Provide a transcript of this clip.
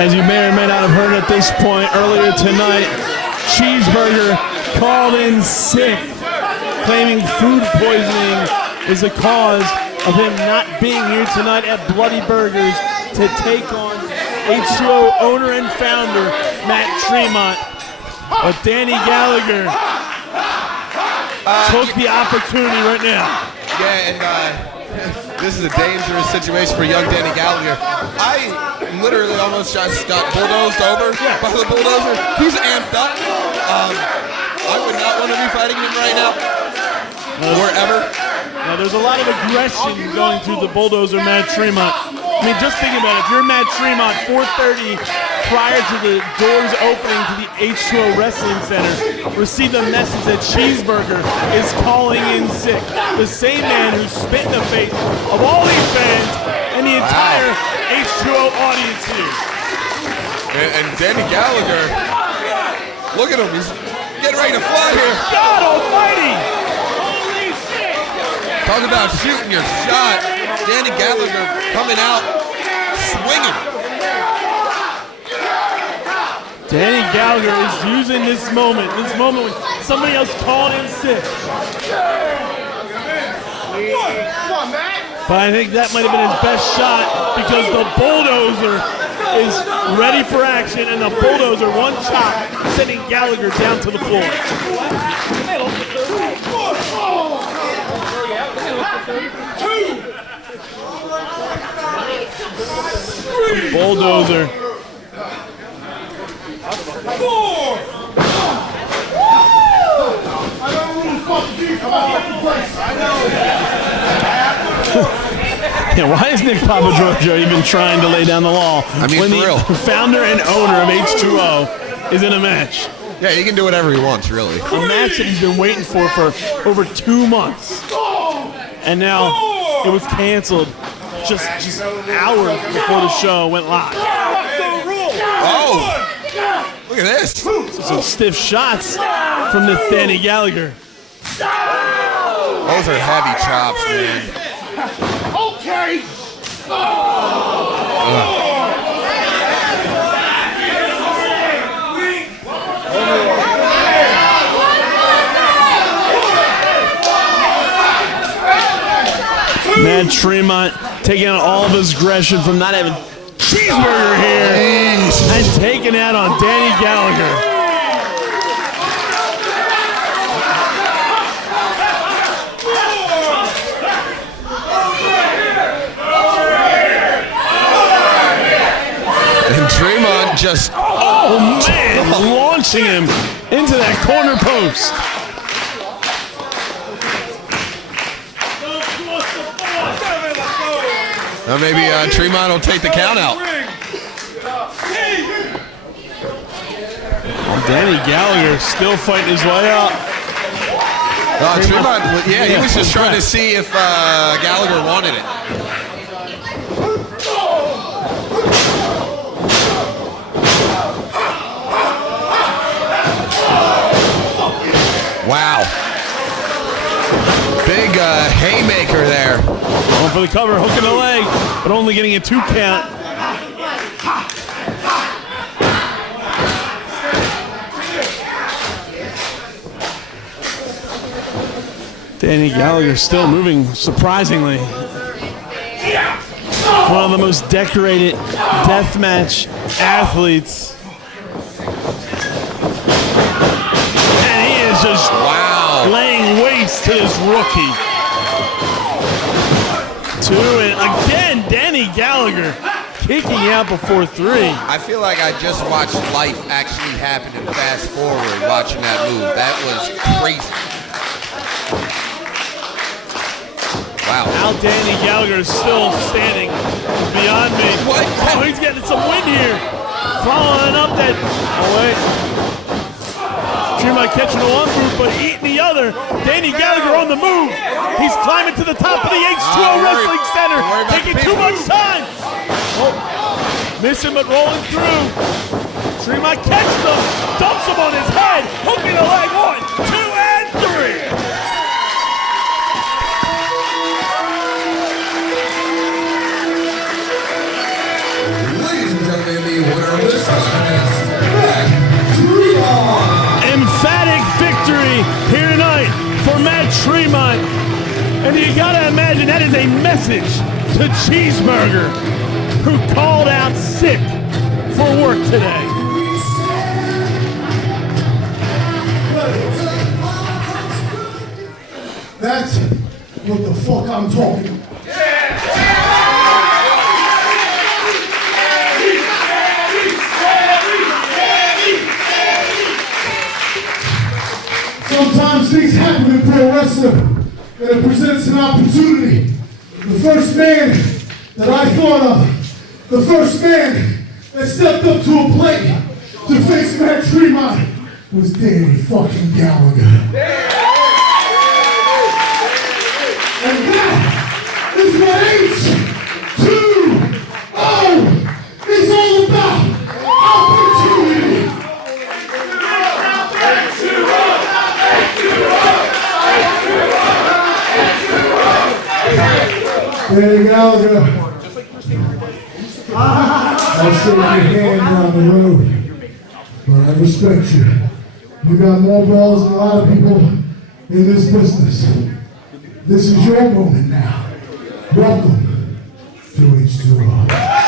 As you may or may not have heard at this point, earlier tonight, Cheeseburger called in sick, claiming food poisoning is the cause of him not being here tonight at Bloody Burgers to take on H20 owner and founder Matt Tremont. But Danny Gallagher took the opportunity right now. Yeah, and this is a dangerous situation for young Danny Gallagher. I literally almost just got bulldozed over by the Bulldozer. He's amped up. I would not want to be fighting him right now, or ever. Now, there's a lot of aggression going through the Bulldozer, Matt Tremont. I mean, just think about it. If you're Matt Tremont, 4:30 prior to the doors opening to the H20 Wrestling Center, receive the message that Cheeseburger is calling in sick. The same man who spit in the face of all these fans and the entire H20 audience here. And Danny Gallagher, look at him. He's getting ready to fly here. God almighty! Talk about shooting your shot. Danny Gallagher coming out swinging. Danny Gallagher is using this moment when somebody else called in sick. But I think that might have been his best shot because the Bulldozer is ready for action, and the Bulldozer, one chop, sending Gallagher down to the floor. Bulldozer. Yeah, why is Nick Papadrojo even trying to lay down the law when the founder and owner of H20 is in a match? Yeah, he can do whatever he wants, really. A match that he's been waiting for over 2 months. And now it was canceled just hours before the show went live. Oh! Look at this. Some stiff shots from this Danny Gallagher. Those are heavy chops, man. Okay. Matt Tremont taking out all of his aggression from not having Cheeseburger here and taking out on Danny Gallagher. And Tremont just... Oh, man, launching him into that corner post. Now maybe Tremont will take the count out. Danny Gallagher still fighting his way up. Tremont, yeah, he was just trying to see if Gallagher wanted it. Wow. Big haymaker there. Going for the cover, hooking the leg, but only getting a 2 count. Danny Gallagher still moving surprisingly. One of the most decorated deathmatch athletes. And he is just laying waste to this rookie. 2, and again, Danny Gallagher kicking out before 3. I feel like I just watched life actually happen and fast forward watching that move. That was crazy. Wow. Now Danny Gallagher is still standing beyond me. What? Oh, he's getting some wind here. Following up that. Oh, wait. Tremont catching the one move, but eating the other. Danny Gallagher on the move. He's climbing to the top of the H20 Wrestling Center. Taking too much time. Oh, missing but rolling through. Tremont catches him. Dumps him on his head. Hooking the leg. 1, 2, and 3. Ladies and gentlemen, the winner message to Cheeseburger, who called out sick for work today. That's what the fuck I'm talking about. Sometimes things happen in pro wrestling, and it presents an opportunity. The first man that I thought of, the first man that stepped up to a plate to face Matt Tremont was Danny fucking Gallagher. And that is what H20 is all about. Opportunity. Danny Gallagher, I'll shake your hand down the road, but I respect you. You got more balls than a lot of people in this business. This is your moment now. Welcome to H20.